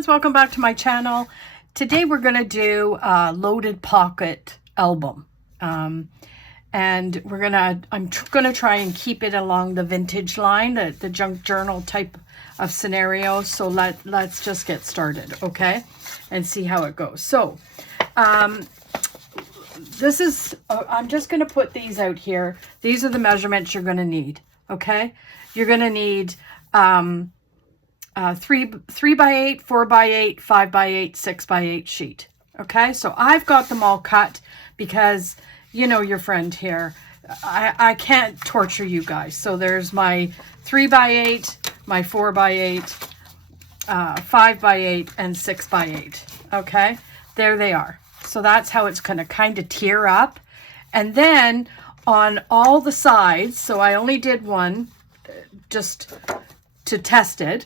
friends, welcome back to my channel. Today we're going to do a loaded pocket album. And I'm going to try and keep it along the vintage line, the junk journal type of scenario. So let's just get started, okay? And see how it goes. So this is, I'm just going to put these out here. These are the measurements you're going to need, okay? You're going to need 3 by 8, 4 by 8, 5 by 8, 6 by 8 sheet. Okay, so I've got them all cut because, you know, your friend here, I can't torture you guys. So there's my 3 by 8, my 4 by 8, 5 by 8, and 6 by 8. Okay, there they are. So that's how it's going to kind of tier up. And then on all the sides, so I only did one just to test it.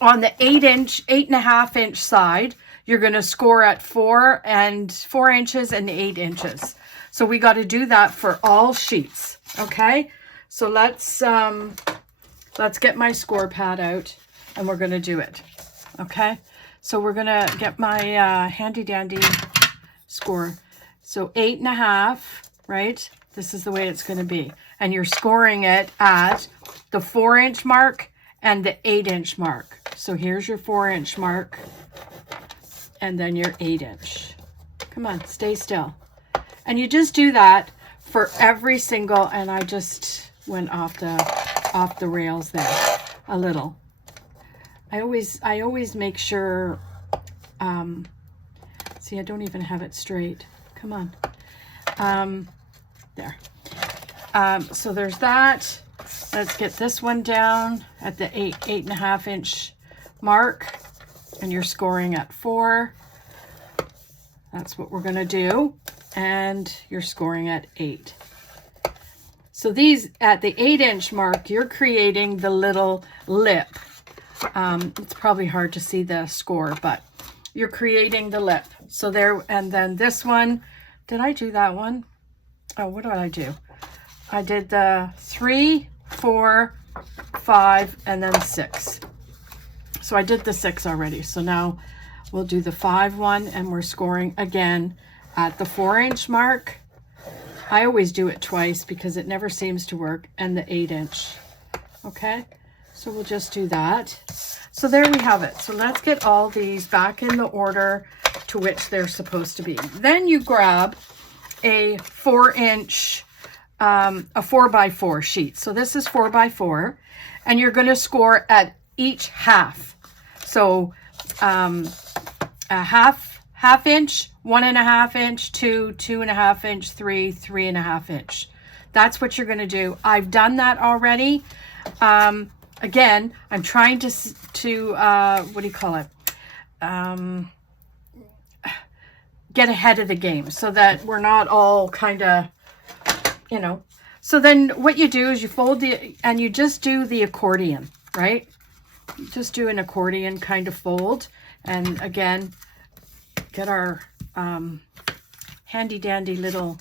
On the 8.5 inch side, you're going to score at 4 inches and 8 inches. So we got to do that for all sheets. Okay. So let's get my score pad out and we're going to do it. Okay. So we're going to get my handy dandy score. So 8.5, right? This is the way it's going to be. And you're scoring it at the 4 inch mark and the 8 inch mark. So here's your 4 inch mark and then your 8 inch. Come on, stay still. And you just do that for every single, and I just went off the rails there a little. I always make sure, see, I don't even have it straight. Come on. There. So there's that. Let's get this one down at the 8.5 inch mark, and you're scoring at 4. That's what we're going to do. And you're scoring at 8. So these at the 8 inch mark, you're creating the little lip. It's probably hard to see the score, but you're creating the lip. So there, and then this one, did I do that one? Oh, what did I do? I did the 3, 4, 5, and then 6. So I did the 6 already. So now we'll do the 5 one, and we're scoring again at the 4 inch mark. I always do it twice because it never seems to work, and the 8 inch. Okay, so we'll just do that. So there we have it. So let's get all these back in the order to which they're supposed to be. Then you grab a 4 inch, a 4 by 4 sheet. So this is 4 by 4, and you're going to score at each half. So a half inch, 1.5 inch, 2, 2.5 inch, 3, 3.5 inch. That's what you're going to do. I've done that already. Again, I'm trying to what do you call it? Get ahead of the game so that we're not all kind of, you know. So then what you do is you fold and you just do the accordion, right? You just do an accordion kind of fold. And again, get our handy dandy little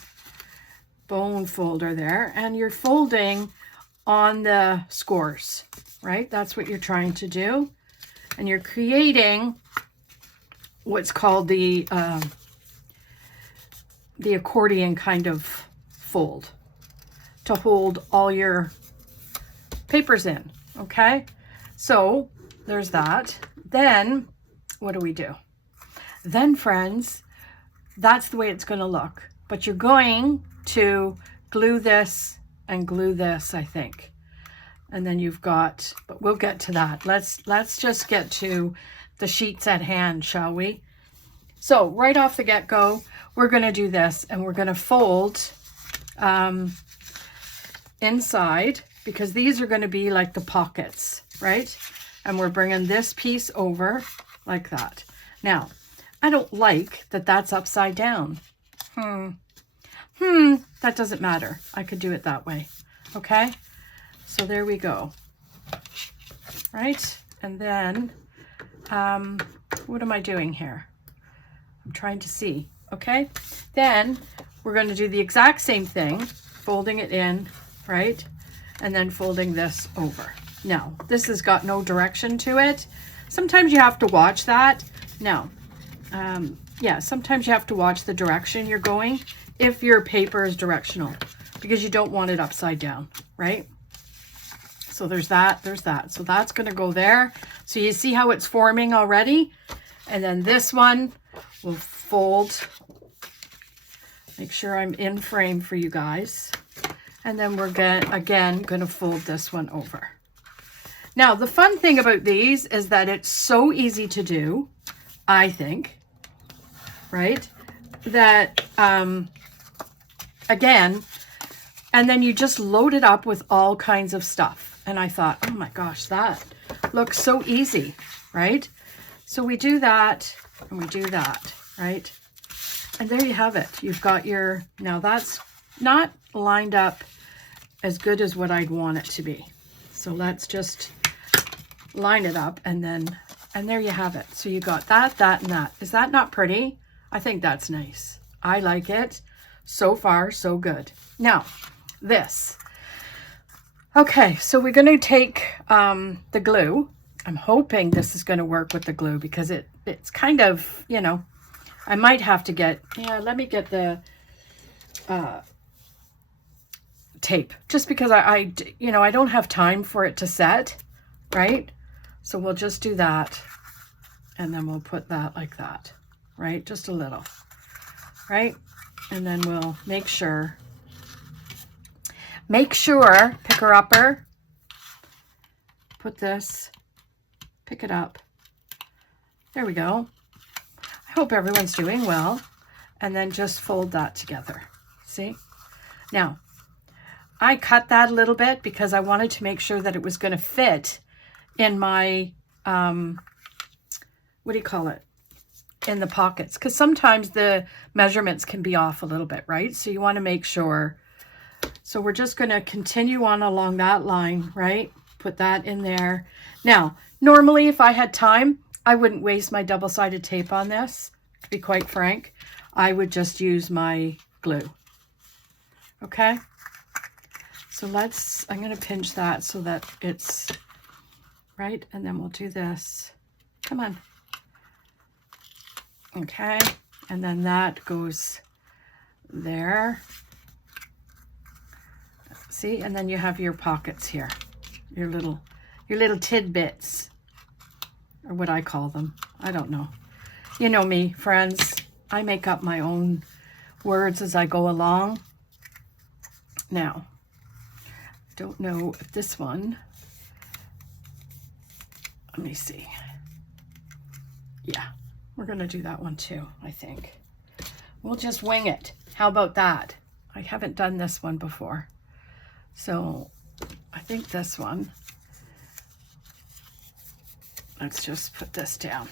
bone folder there, and you're folding on the scores, right? That's what you're trying to do. And you're creating what's called the accordion kind of fold to hold all your papers in. Okay, so there's that. Then what do? Then, friends, that's the way it's going to look. But you're going to glue this and glue this, I think. And then you've got, but we'll get to that. Let's just get to the sheets at hand, shall we? So right off the get-go, we're going to do this, and we're going to fold inside, because these are going to be like the pockets, right? And we're bringing this piece over like that. Now, I don't like that that's upside down. That doesn't matter. I could do it that way. Okay? So there we go. Right? And then, what am I doing here? I'm trying to see. Okay? Then we're going to do the exact same thing, folding it in, right? And then folding this over. Now, this has got no direction to it, Sometimes you have to watch that. Now, yeah, sometimes you have to watch the direction you're going if your paper is directional, because you don't want it upside down, right? So there's that, there's that. So that's going to go there. So you see how it's forming already? And then this one will fold. Make sure I'm in frame for you guys. And then we're again going to fold this one over. Now, the fun thing about these is that it's so easy to do, I think, right? That, again, and then you just load it up with all kinds of stuff. And I thought, oh my gosh, that looks so easy, right? So we do that and we do that, right? And there you have it. You've got your, now that's not lined up as good as what I'd want it to be. So let's just line it up and there you have it. So you got that, that, and that. Is that not pretty? I think that's nice. I like it. So far, so good. Now, this. Okay, so we're going to take the glue. I'm hoping this is going to work with the glue because it's kind of, you know, I might have to get, yeah, let me get the tape just because you know, I don't have time for it to set, right? So we'll just do that and then we'll put that like that, right? Just a little, right? And then we'll make sure, picker-upper, put this, pick it up. There we go. I hope everyone's doing well. And then just fold that together. See? Now, I cut that a little bit because I wanted to make sure that it was going to fit in my, what do you call it? In the pockets. Because sometimes the measurements can be off a little bit, right? So you want to make sure. So we're just going to continue on along that line, right? Put that in there. Now, normally if I had time, I wouldn't waste my double-sided tape on this, to be quite frank. I would just use my glue. Okay? So I'm going to pinch that so that it's right. And then we'll do this. Come on. Okay. And then that goes there. See, and then you have your pockets here, your little tidbits, or what I call them. I don't know. You know me, friends. I make up my own words as I go along. Now, I don't know if this one, let me see. Yeah, we're going to do that one too, I think. We'll just wing it. How about that? I haven't done this one before. So I think this one, let's just put this down.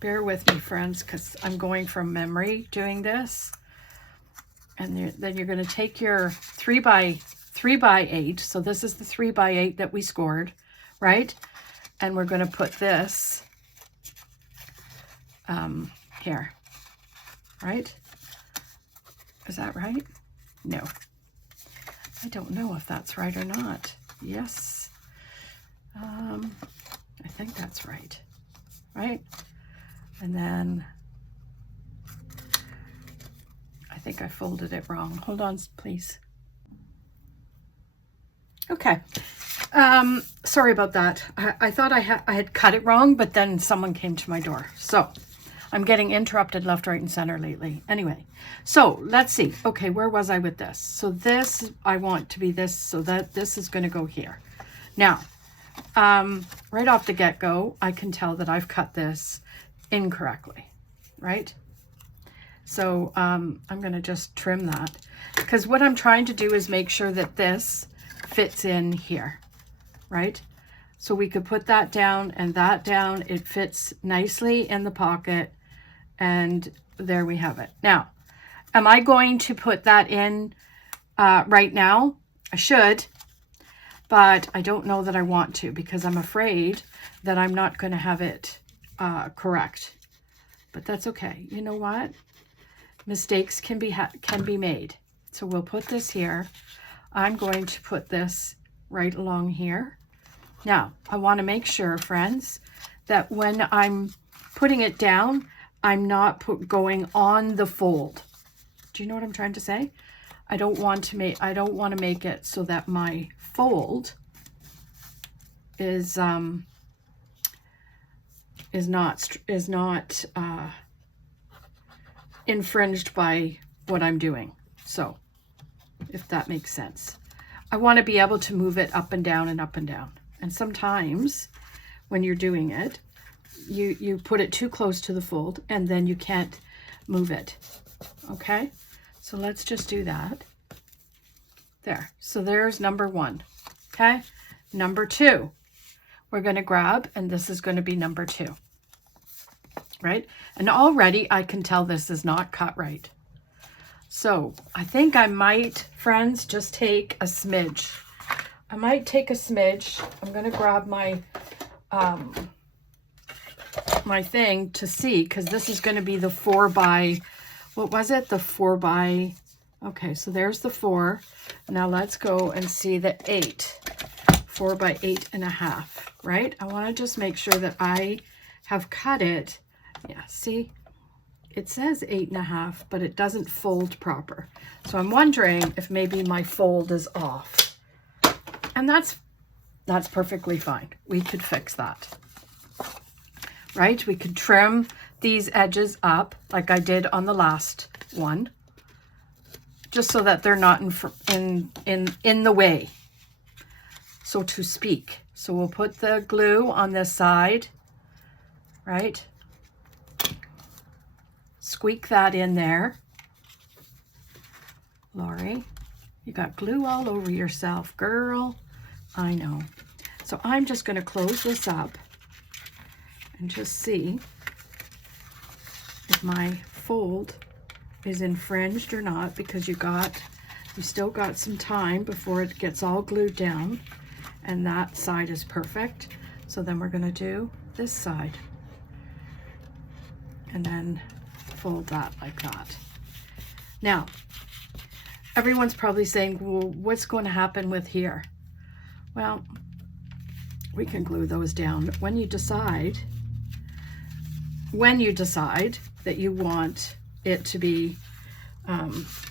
Bear with me, friends, because I'm going from memory doing this. And then you're going to take your 3 by 8. So this is the 3 by 8 that we scored, right? And we're going to put this here, right? Is that right? No. I don't know if that's right or not. Yes. I think that's right. Right? And then I think I folded it wrong. Hold on, please. Okay. Sorry about that. I thought I had cut it wrong, but then someone came to my door. So I'm getting interrupted left, right, and center lately. Anyway, so let's see. Okay, where was I with this? So this, I want to be this, so that this is going to go here. Now, right off the get-go, I can tell that I've cut this incorrectly, right? So I'm going to just trim that, because what I'm trying to do is make sure that this fits in here, right? So we could put that down and that down. It fits nicely in the pocket, and there we have it. Now, am I going to put that in right now? I should, but I don't know that I want to, because I'm afraid that I'm not going to have it correct. But that's okay. You know what? Mistakes can be made. So we'll put this here. I'm going to put this right along here. Now, I want to make sure, friends, that when I'm putting it down, I'm not going on the fold. Do you know what I'm trying to say? I don't want to make it so that my fold is not infringed by what I'm doing. So if that makes sense, I want to be able to move it up and down and up and down. And sometimes when you're doing it, you put it too close to the fold and then you can't move it. Okay, so let's just do that. There, so there's number 1. Okay, number 2, we're going to grab, and this is going to be number 2, right? And already I can tell this is not cut right. So I think I might, friends, just take a smidge. I might take a smidge. I'm going to grab my my thing to see, because this is going to be the 4 by, what was it? The 4 by, okay, so there's the 4. Now let's go and see the 8. 4 by 8.5, right? I want to just make sure that I have cut it. Yeah, see? It says 8.5, but it doesn't fold proper. So I'm wondering if maybe my fold is off. And that's perfectly fine. We could fix that. Right? We could trim these edges up like I did on the last one, just so that they're not in the way, so to speak. So we'll put the glue on this side, right? Squeak that in there. Lori, you got glue all over yourself, girl. I know. So I'm just going to close this up and just see if my fold is infringed or not, because you still got some time before it gets all glued down, and that side is perfect. So then we're going to do this side and then fold that like that. Now everyone's probably saying, well, what's going to happen with here? Well, we can glue those down. When you decide that you want it to be,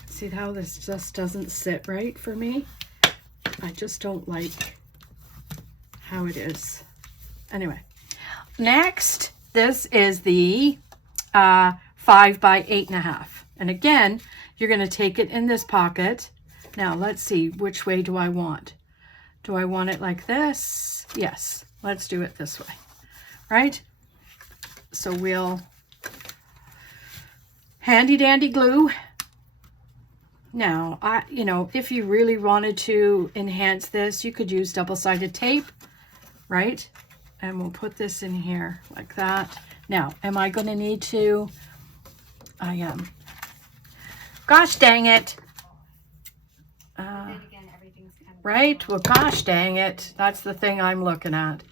see how this just doesn't sit right for me? I just don't like how it is. Anyway, next, this is the 5 by 8.5. And again, you're going to take it in this pocket. Now let's see, which way do I want? Do I want it like this? Yes, let's do it this way, right? So we'll handy dandy glue. Now, if you really wanted to enhance this, you could use double-sided tape, right? And we'll put this in here like that. Now, am I going to need to? I am. Gosh dang it. Right? Well, gosh dang it. That's the thing I'm looking at.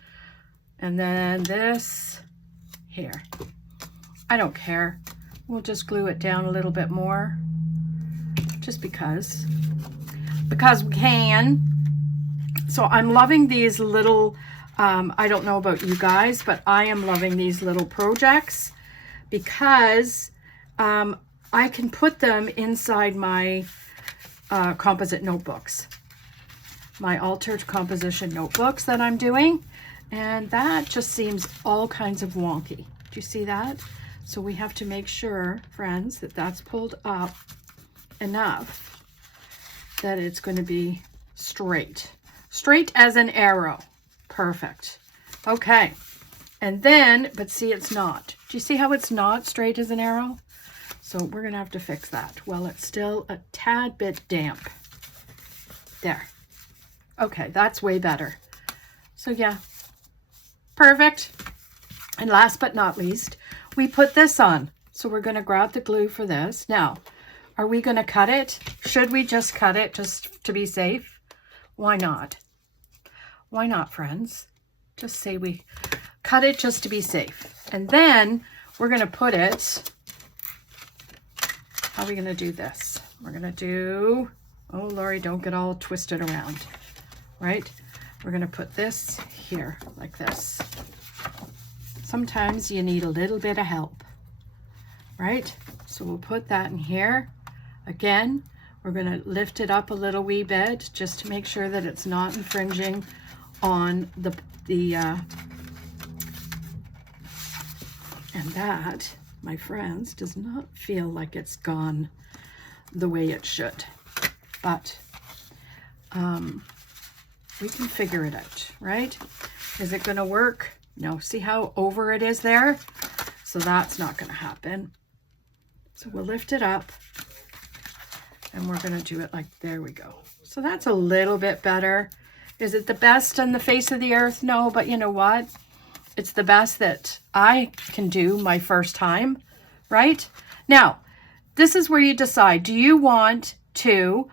And then this here. I don't care. We'll just glue it down a little bit more. Just because we can. So I'm loving these little, I don't know about you guys, but I am loving these little projects because I can put them inside my composite notebooks, my altered composition notebooks that I'm doing. And that just seems all kinds of wonky. Do you see that? So we have to make sure, friends, that that's pulled up enough that it's going to be straight as an arrow. Perfect. Okay. And then, but see, it's not. Do you see how it's not straight as an arrow? So we're going to have to fix that. Well, it's still a tad bit damp. There. Okay, that's way better. So yeah, perfect. And last but not least, we put this on. So we're going to grab the glue for this. Now, are we going to cut it? Should we just cut it just to be safe? Why not? Why not, friends? Just say we cut it just to be safe. And then we're going to put it, how are we going to do this? We're going to do, oh, Lori, don't get all twisted around, right? We're going to put this here like this. Sometimes you need a little bit of help, right? So we'll put that in here. Again, we're going to lift it up a little wee bit just to make sure that it's not infringing on and that, my friends, does not feel like it's gone the way it should, but we can figure it out, right? Is it going to work? No. See how over it is there? So that's not going to happen. So we'll lift it up and we're going to do it like, there we go. So that's a little bit better. Is it the best on the face of the earth? No, but you know what? It's the best that I can do my first time, right? Now, this is where you decide. Do you want to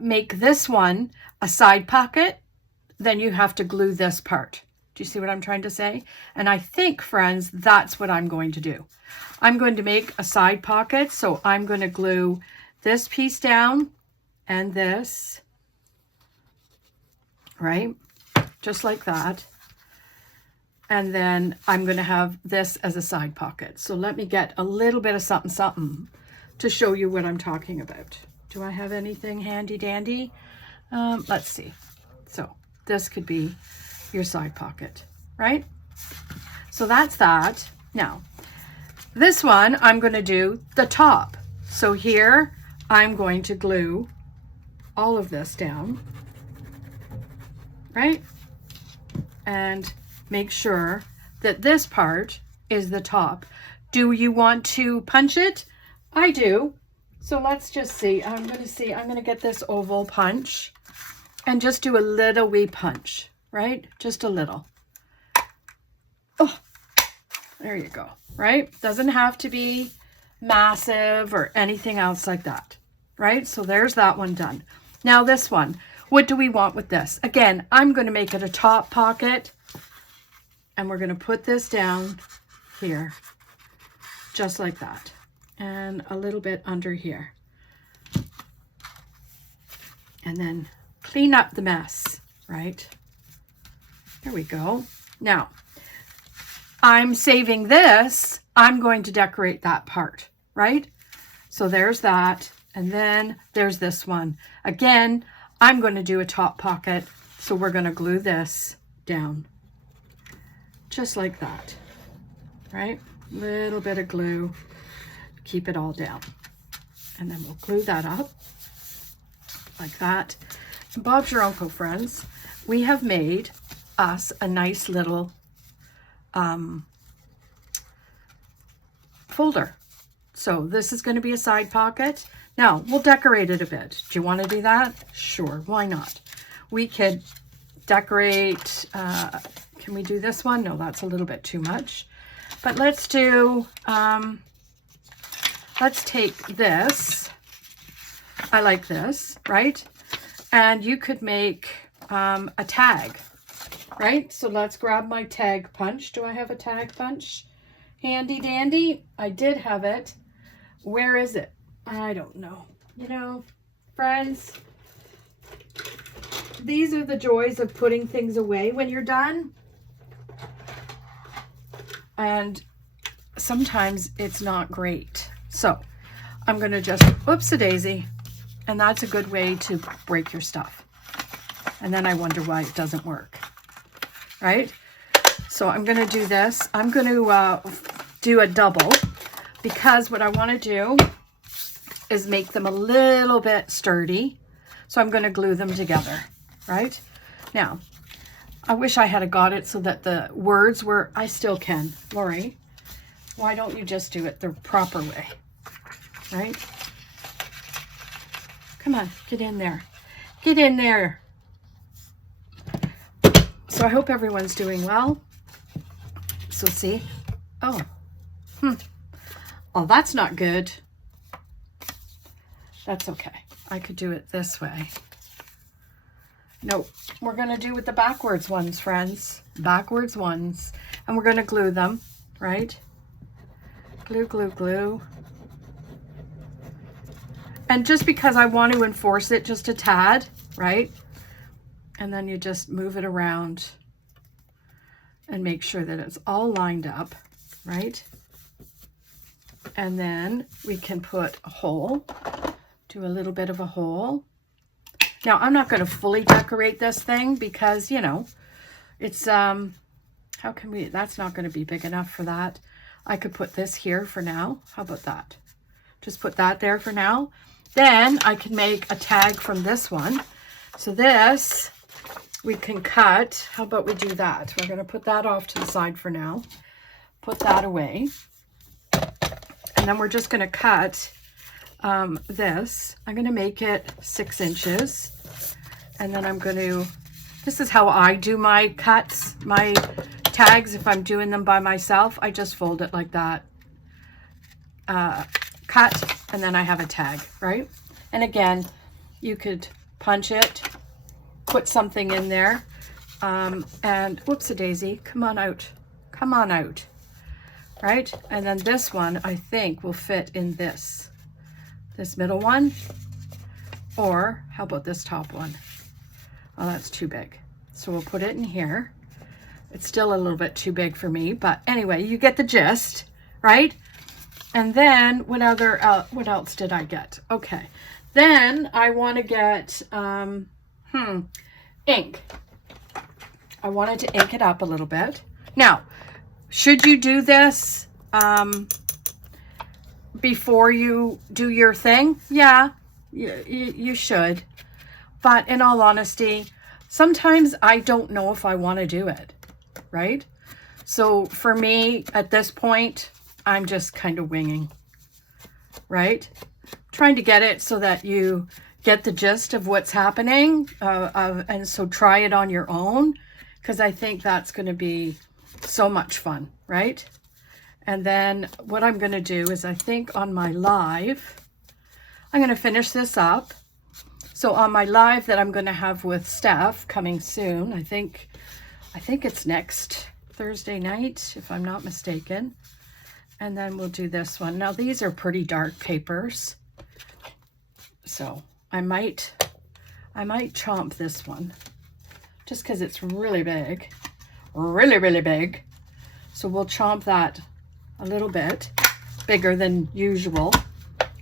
make this one a side pocket? Then you have to glue this part. Do you see what I'm trying to say? And I think, friends, that's what I'm going to do. I'm going to make a side pocket. So I'm going to glue this piece down and this, right? Just like that. And then I'm going to have this as a side pocket. So let me get a little bit of something, something to show you what I'm talking about. Do I have anything handy dandy? Let's see. So this could be your side pocket, right? So that's that. Now, this one, I'm going to do the top. So here, I'm going to glue all of this down, right? And make sure that this part is the top. Do you want to punch it? I do. So let's just see. I'm going to get this oval punch and just do a little wee punch, right? Just a little. Oh, there you go, right? Doesn't have to be massive or anything else like that, right? So there's that one done. Now this one, what do we want with this? Again, I'm going to make it a top pocket. And we're going to put this down here, just like that. And a little bit under here. And then clean up the mess, right? There we go. Now, I'm saving this. I'm going to decorate that part, right? So there's that. And then there's this one. Again, I'm going to do a top pocket. So we're going to glue this down. Just like that, right? Little bit of glue, keep it all down. And then we'll glue that up like that. And Bob's your uncle, friends. We have made us a nice little folder. So this is going to be a side pocket. Now we'll decorate it a bit. Do you want to do that? Sure, why not? We could decorate, can we do this one? No, that's a little bit too much. But let's do, let's take this. I like this, right? And you could make a tag, right? So let's grab my tag punch. Do I have a tag punch? Handy dandy. I did have it. Where is it? I don't know. You know, friends, these are the joys of putting things away when you're done. And sometimes it's not great. So I'm going to just, whoops-a-daisy. And that's a good way to break your stuff. And then I wonder why it doesn't work, right? So I'm going to do this. I'm going to do a double because what I want to do is make them a little bit sturdy. So I'm going to glue them together, right? Now, I wish I had got it so that the words were, I still can. Lori, why don't you just do it the proper way, right? Come on, get in there. Get in there. So I hope everyone's doing well. So see, oh, oh, that's not good. That's okay. I could do it this way. No, we're going to do with the backwards ones, friends. Backwards ones. And we're going to glue them, right? Glue, glue, glue. And just because I want to enforce it just a tad, right? And then you just move it around and make sure that it's all lined up, right? And then we can put a hole, do a little bit of a hole. Now, I'm not going to fully decorate this thing because, you know, it's, how can we, that's not going to be big enough for that. I could put this here for now. How about that? Just put that there for now. Then I can make a tag from this one. So this we can cut. How about we do that? We're going to put that off to the side for now. Put that away. And then we're just going to cut this. I'm going to make it 6 inches. And then I'm going to, this is how I do my cuts, my tags. If I'm doing them by myself, I just fold it like that. Cut, and then I have a tag, right? And again, you could punch it, put something in there, and whoops-a-daisy, come on out, right? And then this one, I think, will fit in this middle one, or how about this top one? Oh, that's too big. So we'll put it in here. It's still a little bit too big for me, but anyway, you get the gist, right? And then what else did I get? Okay, then I want to get ink. I wanted to ink it up a little bit. Now, should you do this before you do your thing? Yeah, you should. But in all honesty, sometimes I don't know if I want to do it, right? So for me, at this point, I'm just kind of winging, right? Trying to get it so that you get the gist of what's happening, and so try it on your own, because I think that's going to be so much fun, right? And then what I'm going to do is, I think on my live, I'm going to finish this up. So on my live that I'm going to have with Steph coming soon, I think it's next Thursday night, if I'm not mistaken. And then we'll do this one. Now these are pretty dark papers, so I might chomp this one just because it's really big, really big. So we'll chomp that a little bit bigger than usual,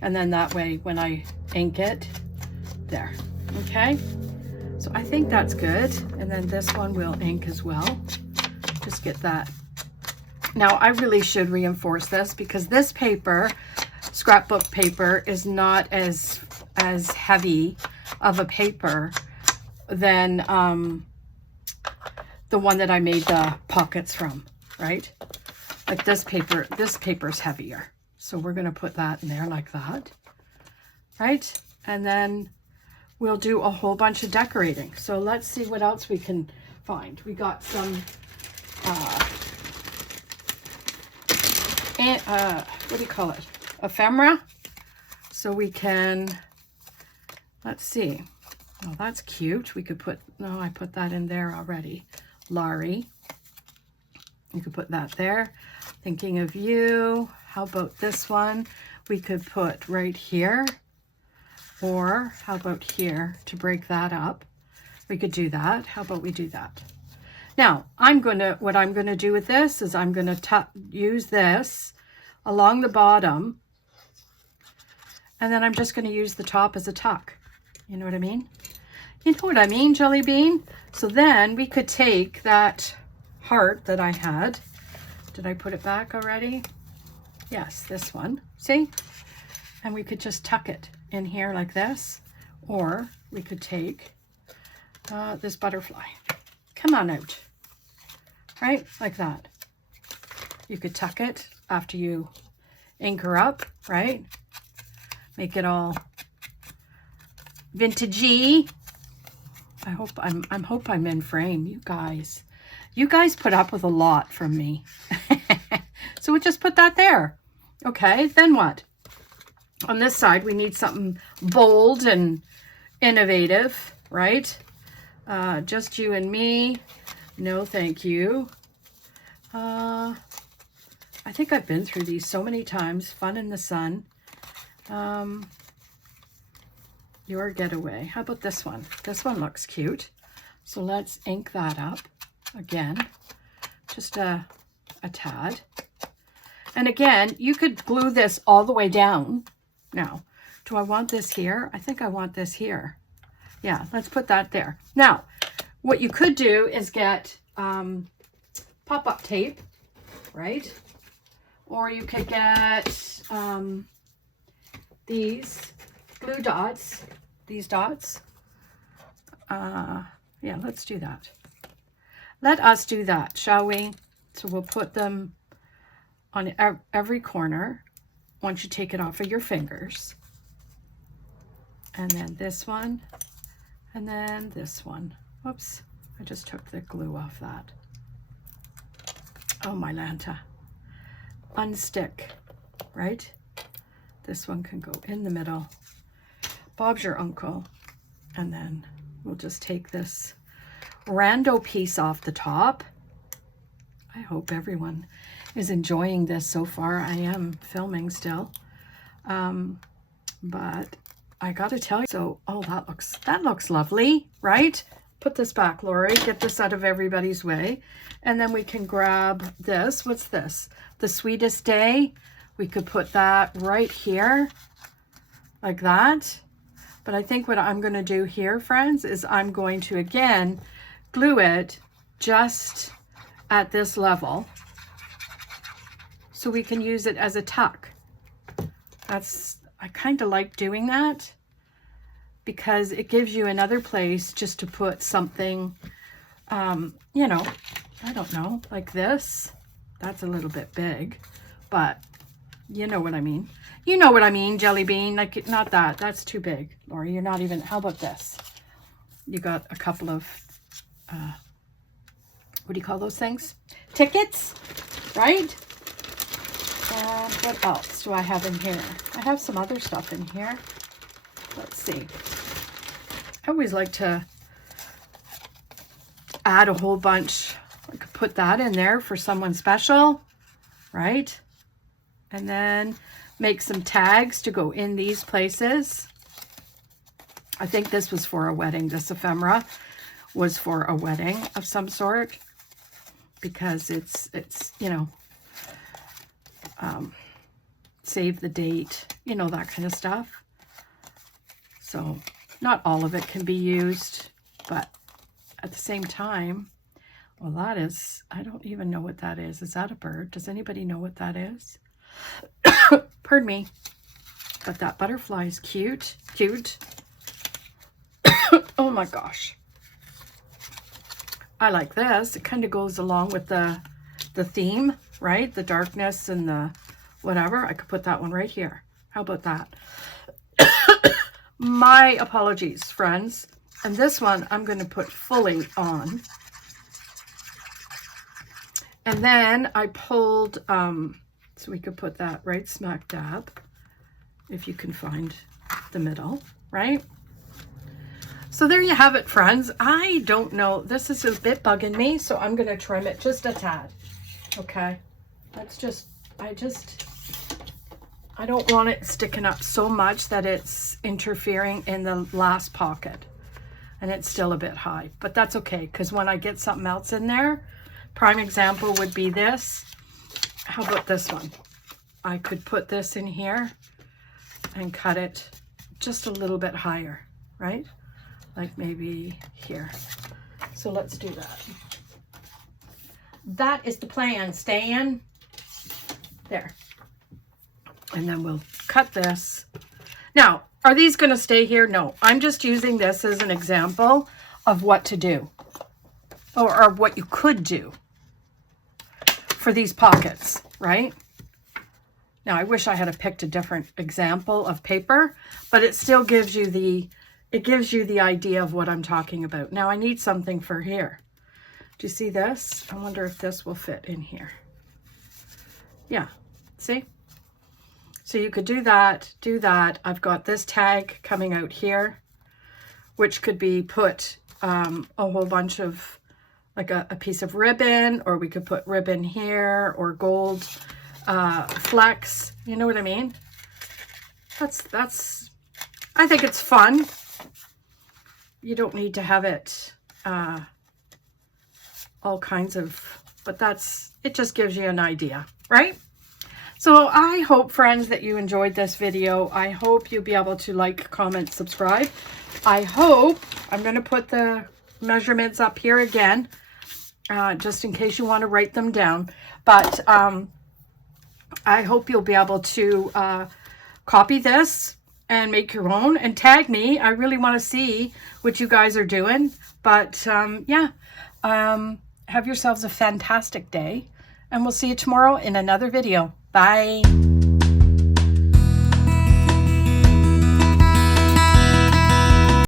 and then that way when I ink it, there. Okay, so I think that's good. And then this one will ink as well. Just get that. Now, I really should reinforce this because this paper, scrapbook paper, is not as heavy of a paper than the one that I made the pockets from, right? Like this paper's heavier. So we're going to put that in there like that, right? And then we'll do a whole bunch of decorating. So let's see what else we can find. We got some... what do you call it? Ephemera. So we can, let's see. Oh, that's cute. We could put, no, I put that in there already. Laurie. You could put that there. Thinking of you. How about this one? We could put right here. Or how about here to break that up? We could do that. How about we do that? Now, what I'm going to do with this is I'm going to use this along the bottom, and then I'm just going to use the top as a tuck. You know what I mean? You know what I mean, Jelly Bean? So then we could take that heart that I had. Did I put it back already? Yes, this one. See? And we could just tuck it in here like this, or we could take this butterfly. Come on out, right? Like that. You could tuck it after you ink her up, right? Make it all vintagey. I hope I'm in frame, you guys. You guys put up with a lot from me. So we'll just put that there. Okay, then what? On this side, we need something bold and innovative, right? Just you and me. No, thank you. I think I've been through these so many times. Fun in the Sun. Your Getaway. How about this one? This one looks cute. So let's ink that up again. just a tad. And again, you could glue this all the way down. Now, do I want this here? I think I want this here. Yeah, let's put that there. Now, what you could do is get pop-up tape, right? Or you could get these glue dots, these dots. Yeah, let's do that. Let us do that, shall we? So we'll put them on every corner once you take it off of your fingers. And then this one, and then this one. Whoops, I just took the glue off that. Oh, my Lanta. Unstick, right? This one can go in the middle. Bob's your uncle. And then we'll just take this rando piece off the top. I hope everyone is enjoying this so far. I am filming still. But I gotta tell you, so, oh, that looks lovely, right? Put this back, Lori, get this out of everybody's way. And then we can grab this. What's this? The Sweetest Day. We could put that right here, like that. But I think what I'm gonna do here, friends, is I'm going to, again, glue it just at this level so we can use it as a tuck. I kind of like doing that because it gives you another place just to put something, you know, I don't know, like this. That's a little bit big, but you know what I mean. You know what I mean, Jelly Bean. Like, not that. That's too big. Lori, you're not even, how about this? You got a couple of, what do you call those things? Tickets, right? And what else do I have in here? I have some other stuff in here. Let's see. I always like to add a whole bunch. I could put that in there for someone special, right? And then make some tags to go in these places. I think this was for a wedding. This ephemera was for a wedding of some sort because it's you know, save the date, you know, that kind of stuff. So not all of it can be used, but at the same time, well, that is, I don't even know what that is. Is that a bird? Does anybody know what that is? Pardon me. But that butterfly is cute. Cute. Oh my gosh. I like this. It kind of goes along with the theme, right? The darkness and the whatever. I could put that one right here. How about that? My apologies, friends. And this one I'm going to put fully on. And then I pulled, so we could put that right smack dab, if you can find the middle, right? So there you have it, friends. I don't know. This is a bit bugging me, so I'm going to trim it just a tad. Okay? That's just, I don't want it sticking up so much that it's interfering in the last pocket. And it's still a bit high, but that's okay, because when I get something else in there, prime example would be this. How about this one? I could put this in here and cut it just a little bit higher, right? Like maybe here. So let's do that. That is the plan, Stan. There. And then we'll cut this. Now, are these going to stay here? No, I'm just using this as an example of what to do, or what you could do for these pockets, right? Now, I wish I had picked a different example of paper, but it still gives you the, idea of what I'm talking about. Now, I need something for here. Do you see this? I wonder if this will fit in here. Yeah, see? So you could do that, I've got this tag coming out here, which could be put a whole bunch of, like a piece of ribbon, or we could put ribbon here, or gold flex, you know what I mean? That's, I think it's fun. You don't need to have it all kinds of but it just gives you an idea, right? So I hope, friends, that you enjoyed this video. I hope you'll be able to like, comment, subscribe. I hope, I'm going to put the measurements up here again, just in case you want to write them down. But I hope you'll be able to copy this and make your own and tag me. I really want to see what you guys are doing. But yeah, have yourselves a fantastic day, and we'll see you tomorrow in another video. Bye.